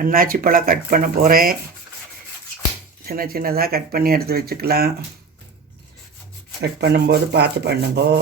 அன்னாச்சி பழம் கட் பண்ண போகிறேன். சின்ன சின்னதாக கட் பண்ணி எடுத்து வச்சுக்கலாம். கட் பண்ணும்போது பார்த்து பண்ணுங்கோ.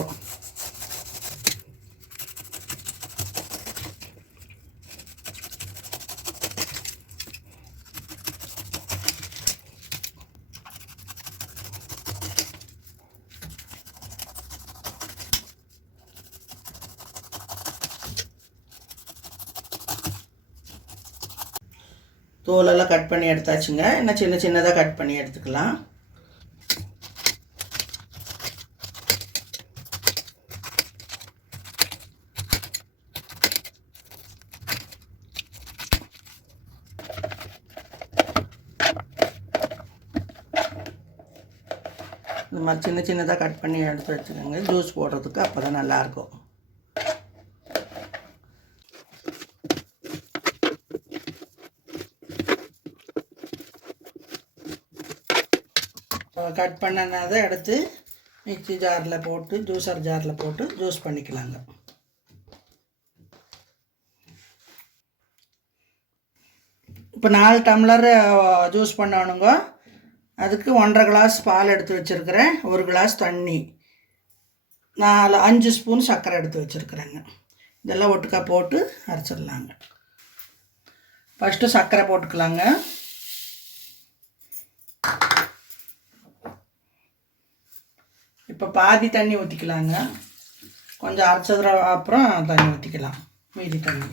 தோலெல்லாம் கட் பண்ணி எடுத்தாச்சுங்க. இன்னும் சின்ன சின்னதாக கட் பண்ணி எடுத்துக்கலாம். இந்த மாதிரி சின்ன சின்னதாக கட் பண்ணி எடுத்து வச்சுக்கோங்க. ஜூஸ் போடுறதுக்கு அப்போ தான் நல்லாயிருக்கும். கட் பண்ணதை எடுத்து மிக்ஸி ஜாரில் போட்டு ஜூஸர் ஜாரில் போட்டு ஜூஸ் பண்ணிக்கலாங்க. இப்போ 4 டம்ளர் ஜூஸ் பண்ணணுங்க. அதுக்கு 1.5 கிளாஸ் பால் எடுத்து வச்சுருக்கிறேன். 1 கிளாஸ் தண்ணி, 5 ஸ்பூன் சர்க்கரை எடுத்து வச்சுருக்குறேங்க. இதெல்லாம் ஒட்டுக்கா போட்டு அரைச்சிடலாங்க. ஃபஸ்ட்டு சர்க்கரை போட்டுக்கலாங்க. இப்போ பாதி தண்ணி ஊற்றிக்கலாங்க. கொஞ்சம் அரைச்சதுக்கு அப்புறம் தண்ணி ஊற்றிக்கலாம், மீதி தண்ணி.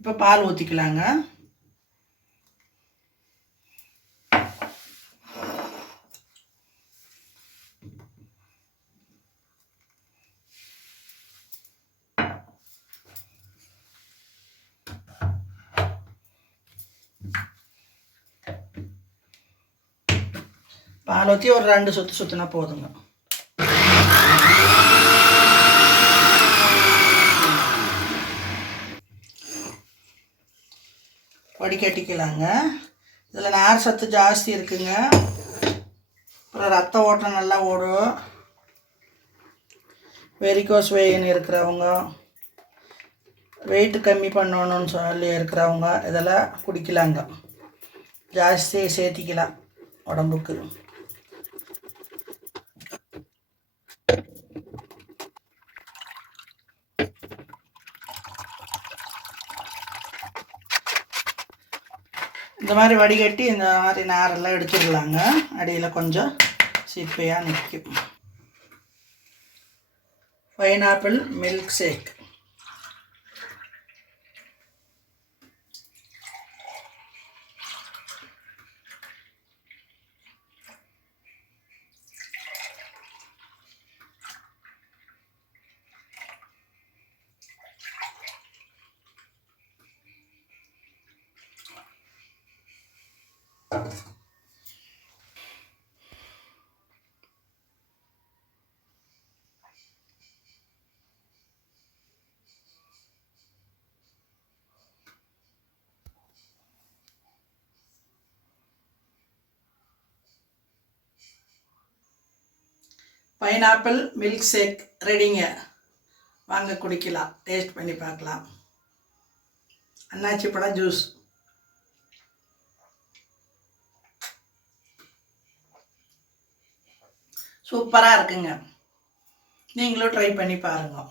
இப்போ பால் ஊற்றிக்கலாங்க. பால் ஊற்றி ஒரு 2 சுற்று சுற்றினா போதுங்க. வடிகட்டிக்கலாங்க. இதில் நார் சத்து ஜாஸ்தி இருக்குங்க. அப்புறம் ரத்த ஓட்டம் நல்லா ஓடும். வெரிகோஸ் வெயின் இருக்கிறவங்க, வெயிட்டு கம்மி பண்ணணும்னு சொல்லி இருக்கிறவங்க இதெல்லாம் குடிக்கலாங்க. ஜாஸ்தி சேர்த்திக்கலாம் உடம்புக்கு. இந்த மாதிரி வடிகட்டி இந்த மாதிரி நாரெல்லாம் எடுத்துடலாங்க. அடியில் கொஞ்சம் சிப்பையாக நிற்கும். Pineapple milkshake. Pineapple milkshake ரெடிங்க. வாங்க குடிக்கலாம், டேஸ்ட் பண்ணி பார்க்கலாம். அன்னாச்சி பழம் ஜூஸ் சூப்பராக இருக்குங்க. நீங்களும் ட்ரை பண்ணி பாருங்கள்.